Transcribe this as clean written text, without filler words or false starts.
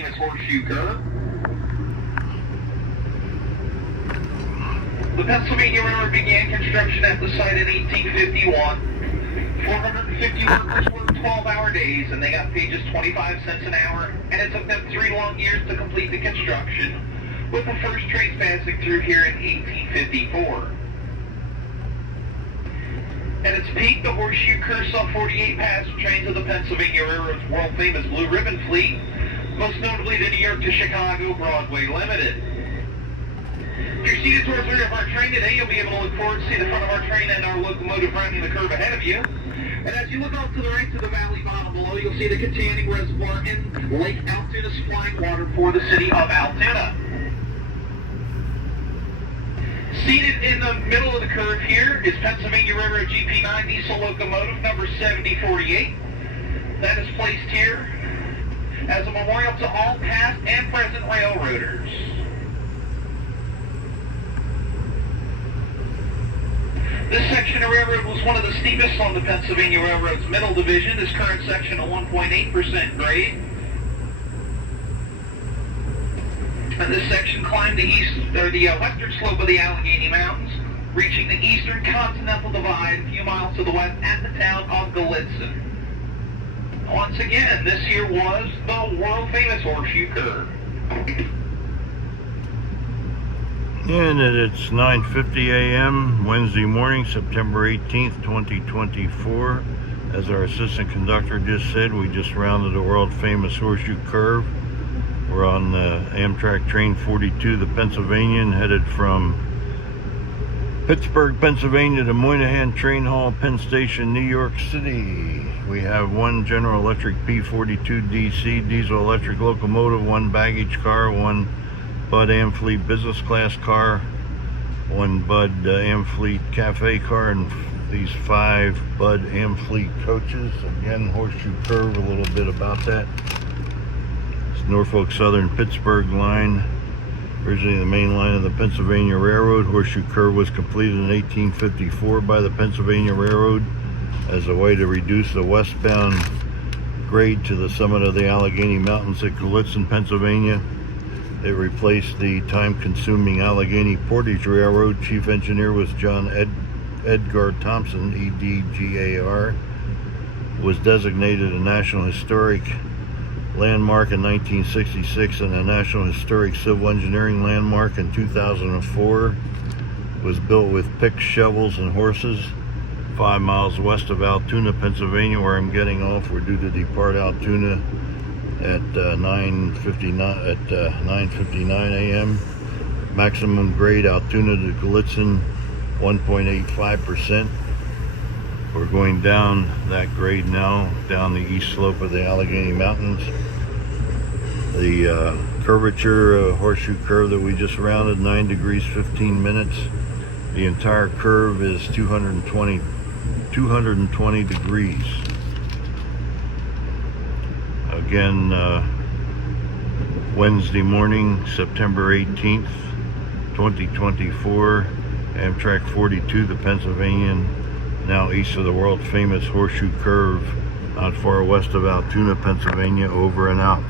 Famous Horseshoe Curve. The Pennsylvania Railroad began construction at the site in 1851. 450 workers worked 12-hour days, and they got paid just 25 cents an hour, and it took them 3 long years to complete the construction, with the first trains passing through here in 1854. At its peak, the Horseshoe Curve saw 48 passenger trains of the Pennsylvania Railroad's World Famous Blue Ribbon Fleet, most notably the New York to Chicago Broadway Limited. If you're seated towards the rear of our train today, you'll be able to look forward to see the front of our train and our locomotive rounding the curve ahead of you. And as you look off to the right to the valley bottom below, you'll see the Catanic Reservoir and Lake Altoona supplying water for the city of Altoona. Seated in the middle of the curve here is Pennsylvania Railroad GP9 diesel locomotive number 7048. That is placed here as a memorial to all past and present railroaders. This section of railroad was one of the steepest on the Pennsylvania Railroad's middle division. This current section a 1.8% grade. And this section climbed the western slope of the Allegheny Mountains, reaching the eastern continental divide a few miles to the west at the town of Gallitzin. Once again, this here was the world famous Horseshoe Curve. And it's 9:50 a.m. Wednesday morning, September 18th, 2024. As our assistant conductor just said, we just rounded the world famous Horseshoe Curve. We're on the Amtrak train 42, the Pennsylvanian, headed from Pittsburgh, Pennsylvania to Moynihan Train Hall, Penn Station, New York City. We have one General Electric P42DC diesel electric locomotive, one baggage car, one Bud Amfleet business class car, one Bud Amfleet Cafe car, and these 5 Bud Amfleet coaches. Again, Horseshoe Curve, a little bit about that. It's Norfolk Southern Pittsburgh line, originally the main line of the Pennsylvania Railroad. Horseshoe Curve was completed in 1854 by the Pennsylvania Railroad as a way to reduce the westbound grade to the summit of the Allegheny Mountains at Gallitzin, Pennsylvania. It replaced the time-consuming Allegheny Portage Railroad. Chief engineer was John Edgar Thompson, EDGAR. Was designated a National Historic Landmark in 1966 and a National Historic Civil Engineering Landmark in 2004. Was built with picks, shovels, and horses. 5 miles west of Altoona, Pennsylvania, where I'm getting off. We're due to depart Altoona at 9:59 a.m. Maximum grade Altoona to Gallitzin 1.85%. We're going down that grade now, down the east slope of the Allegheny Mountains. The curvature Horseshoe Curve that we just rounded, 9 degrees 15 minutes. The entire curve is 220 degrees. Again, Wednesday morning, September 18th, 2024, Amtrak 42, the Pennsylvanian, now east of the world famous Horseshoe Curve, not far west of Altoona, Pennsylvania, over and out.